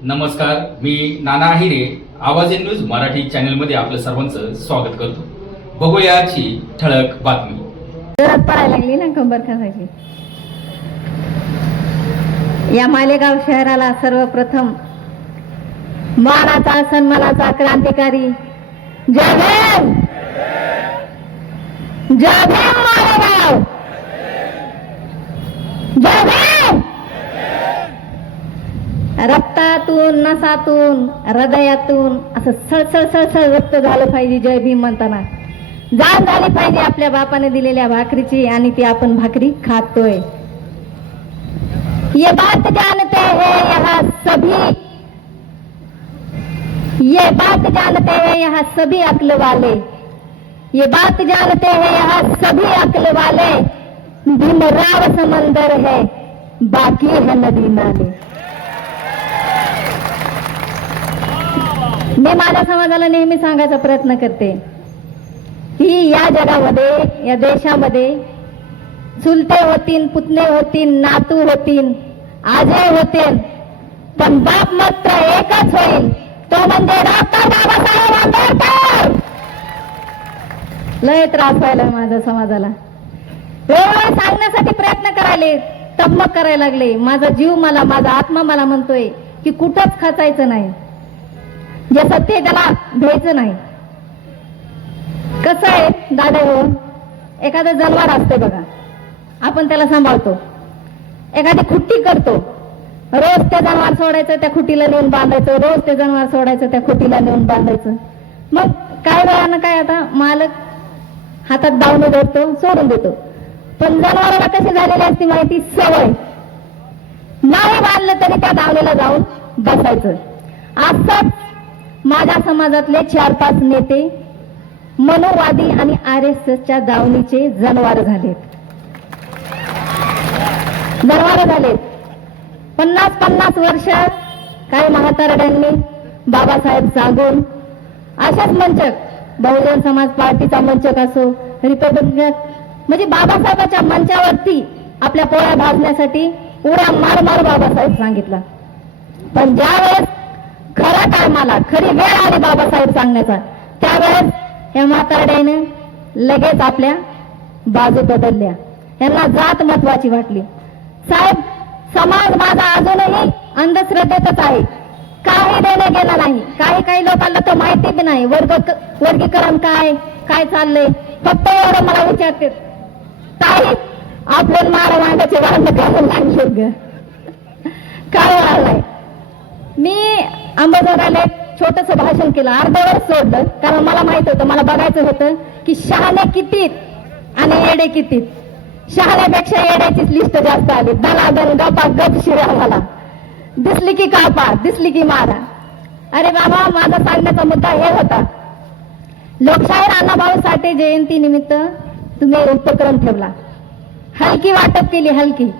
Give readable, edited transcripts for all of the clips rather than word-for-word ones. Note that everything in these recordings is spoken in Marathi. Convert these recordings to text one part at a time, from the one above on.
नमस्कार, मी नाना आहिरे. आवाज इन न्यूज मराठी चॅनलमध्ये आपलं सर्वांचं स्वागत करतो. बघूया आजची ठळक बातमी. जोरात पडायला लागली ना कंबर खासायची. या मालेगाव शहराला सर्वप्रथम मानाचा सन्मानाचा क्रांतिकारी जय भीम, जय भीम मालेगाव, जय भीम. रक्तातून, नसातून, हृदयातून असं सळसळ सळसळ व्यक्त झालं पाहिजे जय भीम म्हणताना. जाण झाली पाहिजे आपल्या बापाने दिलेल्या भाकरीची आणि ती आपण भाकरी खातोय. ये बात जानते हैं यहाँ सभी, ये बात जानते हैं यहाँ सभी अक्ल वाले, ये बात जानते हैं यहाँ सभी अक्ल वाले. भीमराव समंदर है, बाकी है नदी नाले. मी माझ्या समाजाला नेहमी सांगायचा प्रयत्न करते की या जगामध्ये, या देशामध्ये चुलते होतीन, पुतणे होतीन, नातू होतीन, आजे होतील, पण बाप मात्र एकच होईल, तो म्हणजे डॉक्टर बाबासाहेब आंबेडकर. लय त्रास व्हायला माझ्या समाजाला. वेळोवेळी सांगण्यासाठी प्रयत्न करायले, तगमग करायला लागले. माझा जीव मला, माझा आत्मा मला म्हणतोय की कुठंच खचायचं नाही, जे सत्य त्याला घ्यायचं नाही. कसं आहे दादा हो, एखादं जनावर असते बघा, आपण त्याला सांभाळतो, एखादी खुट्टी करतो, रोज ते जनावर सोडायचं, त्या खुटीला नेऊन बांधायचं, रोज ते जनावर सोडायचं, त्या खुटीला नेऊन बांधायचं. मग काय वेळानं काय, आता मालक हातात दावणी धरतो, सोडून देतो. पण जनावराला कशी झालेली असते माहिती, सवय. नाही बांधलं तरी त्या दावणीला जाऊन बसायचं. असंच माझ्या समाजातले 4-5 नेते मनोवादी आणि RSSच्या दावणीचे जनावर झालेत. 50-50 वर्ष काही म्हातारड्यांनी बाबासाहेब सांगून अशाच मंचक, बहुजन समाज पार्टीचा मंचक असो, रिपब्लिकन, म्हणजे बाबासाहेबाच्या मंचावरती आपल्या पोळ्या भाजण्यासाठी उड्या मार मार बाबासाहेब सांगितला. पण ज्यावेळेस खरा टायमाला, खरी वेळ आली बाबासाहेब सांगण्याचा, त्यावेळेस या म्हातारड्याने लगेच आपल्या बाजू बदलल्या. यांना जात महत्वाची वाटली. साहेब, समाज माझा अजूनही अंधश्रद्धेतच आहे, काही देणं गेलं नाही. काही लोकांना तर माहिती बी नाही वर्गीकरण काय काय चाललंय. फक्त एवढं मला विचारते, ताई आपलं मारा वांड्याचे वांड घालून लागले काय आलाय. मी अंबाजोगाईला एक छोटस भाषण केलं, अर्धवट सोडलं, कारण मला माहित होतं, मला बघायचं होतं की शहाणे कितीत आणि येडे कितीत. शहाण्यापेक्षा येड्याचीच लिस्ट जास्त आली. दनादन गपा गप शिरा, मला दिसली की कापा, दिसली की मारा. अरे बाबा, माझा सांगण्याचा मुद्दा हे होता, लोकशाहीर अण्णाभाऊ साठे जयंती निमित्त तुम्ही उपक्रम ठेवला, हलकी वाटप केली, हलकी.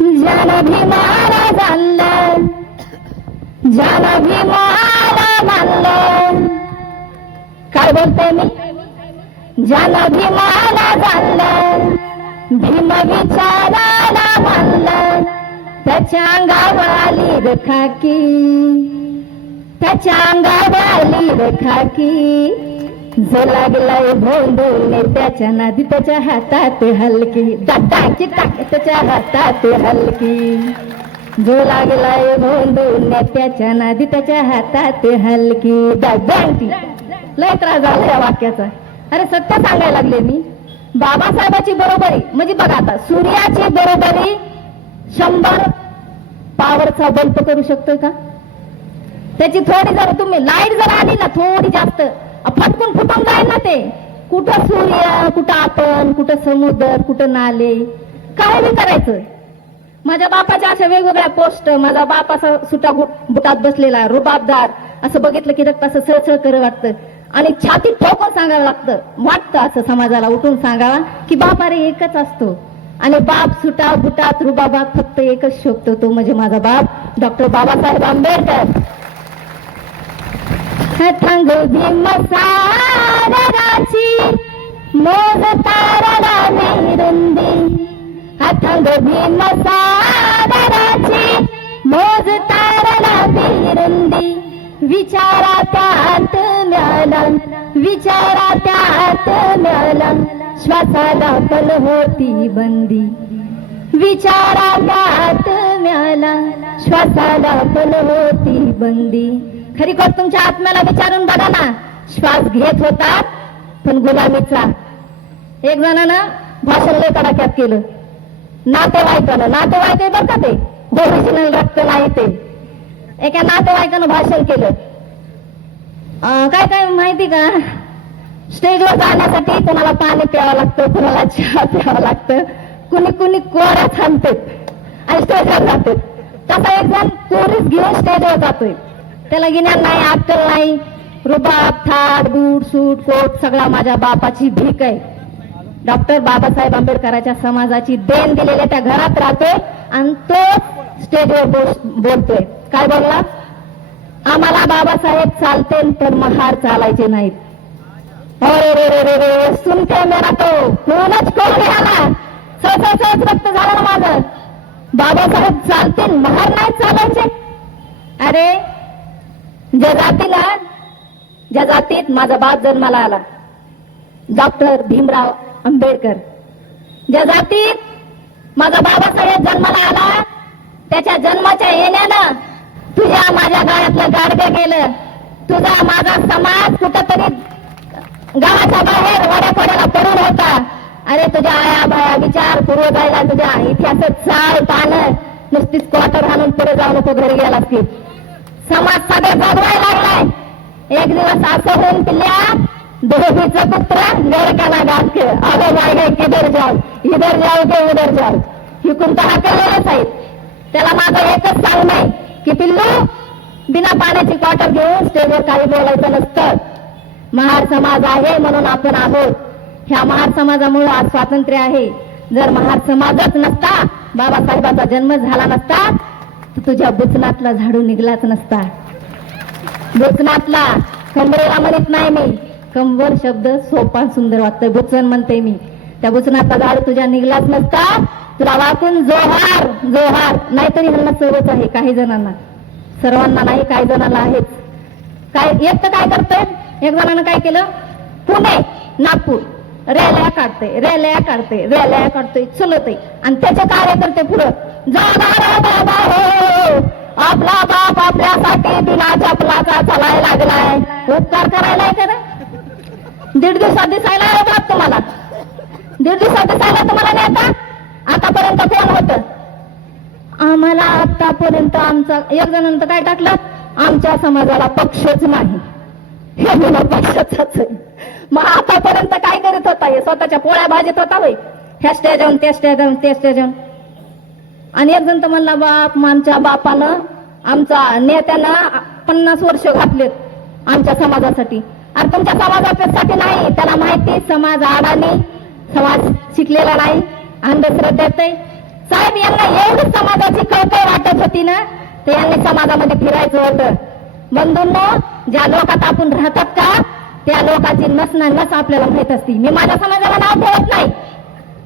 ज्याला भीमाला जाणलं, ज्याला भीमाला मानलं, काय बोलते मी, ज्याला भीमाला जाणलं, भीम विचाराला मानलं, त्याच्या अंगावर आली रे खाकी, त्याच्या अंगावर आली रे खाकी. जो लागलाय भोंदून त्याच्या नादी, त्याच्या हातात हलकी, दादाची टाक त्याच्या हातात हलकी. जो लागलाय भोंदून त्याच्या नादी, त्याच्या हातात हलकी, दादांची. लय त्रास झाला या वाक्याचा. अरे सत्य सांगायला लागले मी. बाबासाहेबाची बरोबरी म्हणजे बघा, आता सूर्याची बरोबरी 100 पॉवरचा बल्ब करू शकतोय का? त्याची थोडी जर तुम्ही लाईट जर आली ना, थोडी जास्त, फटकून फुटून जाईल ना ते. कुठं सूर्य, कुठं आपण, कुठं समुद्र, कुठं नाले, काय बी करायचं. माझ्या बापाच्या अशा वेगवेगळ्या पोस्ट, माझा बाप असा सुटा बुटात बसलेला, रुबाबदार, असं बघितलं की रक्त असं सळसळ कर वाटतं आणि छाती ठोकून सांगावं वाटतं असं समाजाला उठून सांगावा की बाप अरे एकच असतो. आणि बाप सुटा बुटात रुबाबात फक्त एकच शोभतो, तो म्हणजे माझा बाप डॉक्टर बाबासाहेब आंबेडकर. थंग भीम सागराची मोज तारला रुंदी, थंग भीम सागराची मोज विचारात्यात मिळाला, विचारात्यात मिळाला, श्वासाला पण होती बंदी, विचारात्यात मिळाला, श्वासाला पण होती बंदी. खरी खोट तुमच्या आत्म्याला विचारून बघा ना. श्वास घेत होता पण गुलामीचा. एक जणानं भाषण लय कडाक्यात केलं. नातेवाईकानं, नातेवाईक आहे बरं का ते, ओरिजिनल रक्त नाही ते. एका नातेवाईकानं भाषण केलं. काय काय माहिती का, स्टेजवर जाण्यासाठी कोणाला पाणी प्यावं लागतं, कोणाला चहा प्यावं लागतं, कुणी कुणी कोऱ्या थांबतात आणि स्टेजवर जातात. तसा एक जण कोरीच घेऊन स्टेजवर जातोय. त्याला गिन्यान नाही, अक्कल नाही. रुबाब, थाट, बूट, सूट, कोट सगळा माझ्या बापाची भीक आहे. डॉक्टर बाबासाहेब आंबेडकरांच्या समाजाची देण दिलेल्या त्या घरात राहतोय आणि तो स्टेजवर बोलतोय. काय बोलला? आम्हाला बाबासाहेब चालते पण महार चालायचे नाहीत. अरे रे रे रे रे, सुनते मेरा तो कोणच कोण आला, सहज रक्त झालं ना माझं. बाबासाहेब चालतील, महार नाही चालायचे. अरे ज्या जातीत माझा बाप जन्माला आला, डॉक्टर भीमराव आंबेडकर, ज्या जातीत माझा बाबासाहेब जन्माला आला, त्याच्या जन्माच्या येण्यानं तुझ्या माझ्या गावातलं गाडगं गेलं. तुझा माझा समाज कुठंतरी गावाच्या बाहेर वड्यापड्याला पडून होता. अरे तुझ्या आया बाया विचार पूर्व जायला, तुझ्या इतिहासात चाल पानं नुसतीच क्वार्टर घालून पुढे जाऊ नको, घरी गेला असतील. समाज सगळं जगवायला लागलाय. एक दिवस असं होऊन पिल्ल्या, धोबीचं पुत्र गरकाला गाठ के अगं बाय किधर जाऊ, इधर जाऊ के उधर जाऊ, ही कोणता हाकललेलंच आहेत. त्याला माझं एकच सांग नाही की पिल्लू, बिना पाण्याची क्वार्टर घेऊन स्टेजवर काही बोलायचं नसतं. महार समाज आहे म्हणून आपण आहोत. ह्या महार समाजामुळे आज स्वातंत्र्य आहे. जर महार समाजच नसता, बाबासाहेबांचा जन्म झाला नसता, तर तुझ्या बुचनातला झाडू निघलाच नसता. बुचनातला, कंबरेला म्हणत नाही मी, कंबर शब्द सोपा सुंदर वाटतोय, बुचन म्हणते मी. त्या बुचनातला झाड तुझ्या निघलाच नसता. तुला वाकून जोहार जोहार. नाहीतरी ह्यांना सवच आहे काही जणांना, सर्वांना नाही, काही जणांना आहेच. काय एक तर काय करतंय, एक जणांना काय केलं, पुणे नागपूर रॅल्या काढते, रॅल्या काढते, रॅल्या काढतोय, चलतय आणि त्याचे कार्यकर्ते पुढं बाबा हो, आपला बाप आपल्यासाठी बिना चपलाचा चालायला लागलाय. उपकार करायलाय का रे? 1.5 दिवसात दिसायला बाप तुम्हाला, 1.5 दिवसात दिसायला तुम्हाला नाही आता. आतापर्यंत कोण होतं? आम्हाला आतापर्यंत आमचा एक जणांचं काय टाकलं, आमच्या समाजाला पक्षच नाही. हे मुलं पक्षाचाच आहे. मग आतापर्यंत काय करत होता? हे स्वतःच्या पोळ्या भाजत होता वय, ह्या स्टेजन त्या स्टेजन त्या स्टेजन. आणि एक जण तर म्हणला, बाप आमच्या बापानं, आमच्या नेत्यानं 50 वर्ष घातलेत आमच्या समाजासाठी. अरे तुमच्या समाजासाठी नाही, त्याला माहिती समाज अडाणी, समाज शिकलेला नाही, अंधश्रद्धेत आहे. साहेब यांना एवढी समाजाची कळकळ वाटत होती ना, ते यांनी समाजामध्ये फिरायचं होतं. बंधूंनो, ज्या लोकात आपण राहतात का, त्या लोकांची नस ना नस आपल्याला माहित असती. मी माझ्या समाजाला नाव ठेवत नाही,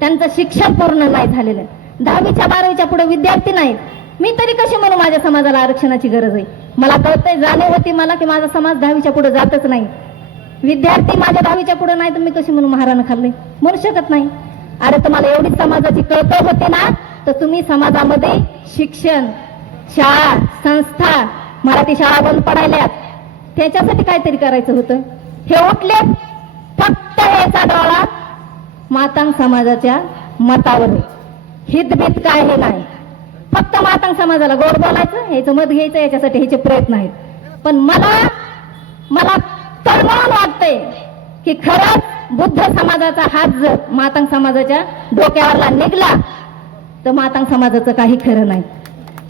त्यांचं शिक्षण पूर्ण नाही झालेलं, 10वीच्या 12वीच्या पुढे विद्यार्थी नाहीत. मी तरी कशी म्हणू माझ्या समाजाला आरक्षणाची गरज आहे? मला कळतंय, जाणीव होती मला की माझा समाज 10वीच्या पुढे जातच नाही. विद्यार्थी माझ्या 10वीच्या पुढे नाही तर मी कशी म्हणू महारानं खाल्लंय? म्हणू शकत नाही. अरे तुम्हाला एवढी समाजाची कळकळ होते ना, तर तुम्ही समाजामध्ये शिक्षण, शाळा, संस्था, मराठी शाळा बंद पडायल्यात, त्याच्यासाठी काहीतरी करायचं होतं. हे उठले फक्त याचा डोळा मातांग समाजाच्या मतावर, हितभीत काय हे नाही. फक्त मातांग समाजाला गोड बोलायचं, ह्याचं मत घ्यायचं, याच्यासाठी ह्याचे प्रयत्न आहेत. पण मला तळमळून वाटतंय की खरंच बुद्ध समाजाचा हात जर मातांग समाजाच्या डोक्यावरला निघला तर मातांग समाजाचं काही खरं नाही.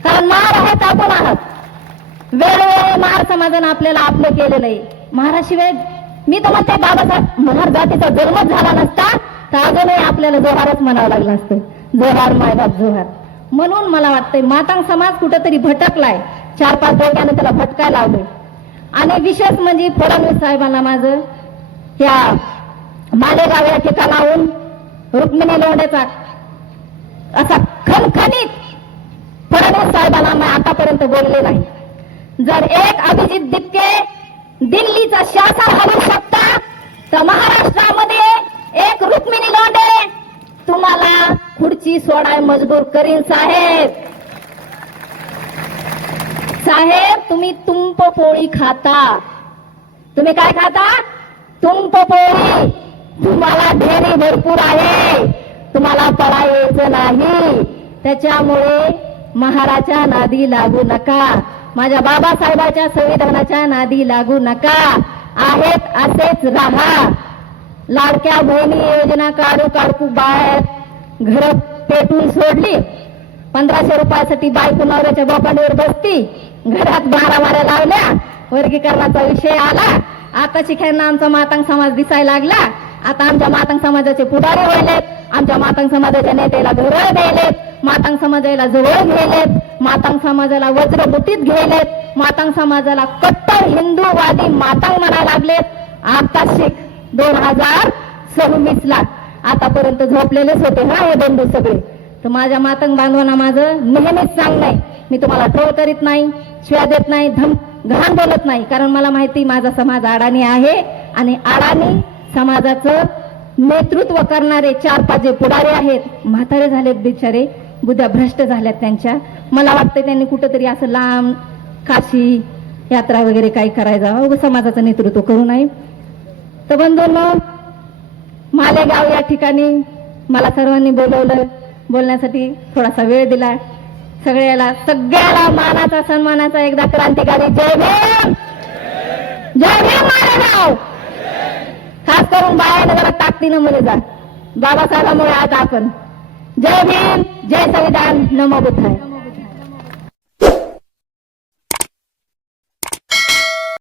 कारण महार आहेत आपण आहात. वेळोवेळी महार समाजानं आपल्याला आपलं केलेलं आहे. महाराशिवाय मी तर म्हणते, बाबासाहेब महार जातीचा जन्मच झाला नसता तर अजूनही आपल्याला जोहारच म्हणावं लागलं असतं. जोहार मायबाप जोहार. म्हणून मला वाटतंय मातांग समाज कुठंतरी भटकलाय, 4-5 डोक्यानं त्याला भटकायला लावलंय. आणि विशेष म्हणजे फडणवीस साहेबांना माझं या मालेगाव या ठिकाणाहून रुक्मिणी लोंढेचा असा खणखणीत फडणवीस साहेबांना मी आतापर्यंत बोलले नाही. जर एक अभिजित दिपके दिल्लीचा शासन हलवू शकता तर महाराष्ट्रामध्ये एक रुक्मिणी लोंढे तुम्हाला खुर्ची सोडाय मजबूर करीन साहेब. साहेब तुम्ही तुंप पोळी खाता. तुम्ही काय खाता? तुंप पोळी. तुम्हाला ढेरी भरपूर आहे, तुम्हाला पळायचं नाही. त्याच्यामुळे महाराच्या नादी लागू नका, माझ्या बाबासाहेबाच्या संविधानाच्या नादी लागू नका. आहेत असेच राहा. लाडक्या बहिणी योजना काढू बाहेर घर पेटून सोडली. 1500 रुपयासाठी बायको नवऱ्याच्या बोकांडीवर बसती. घरात 12 वाऱ्या लावल्या. वर्गीकरणाचा विषय आला. आता शिख्यांना आमचा मातंग समाज दिसायला लागला. आता आमच्या मातंग समाजाचे पुढारी व्हायलेत. आमच्या मातंग समाजाच्या नेत्याला घरं द्यायलेत. मातंग समाजाला जवळ घ्यायलेत. मातंग समाजाला वज्रबुटीत घ्यायलेत. मातंग समाजाला कट्टर हिंदूवादी मातंग म्हणायला लागलेत. आता शिख 2026 ला आतापर्यंत झोपलेलेच होते हा हे बंधू सगळे. तर माझ्या मातंग बांधवांना माझं नेहमीच सांगणं आहे, मी तुम्हाला ट्रोल करीत नाही, शिव्या देत नाही, घाण बोलत नाही. कारण मला माहिती माझा समाज अडाणी आहे आणि अडाणी समाजाचं नेतृत्व करणारे 4-5 जे पुढारी आहेत म्हातारे झालेत बिचारे, बुद्ध्या भ्रष्ट झाल्यात त्यांच्या. मला वाटतं त्यांनी कुठंतरी असं लांब काशी यात्रा वगैरे काही करायचं समाजाचं नेतृत्व करू नये. तर बंधूंनो, मालेगाव या ठिकाणी मला सर्वांनी बोलवलं, बोलण्यासाठी थोडासा वेळ दिला. सगळ्याला मानाचा सन्मानाचा एकदा क्रांतिकारी जय भीम. जय भीम मालेगाव. खास करून बायाने जरा ताकदीनं मध्ये जा, बाबासाहेबांमुळे आज आपण. जय भीम, जय संविधान, नमो बुद्धाय.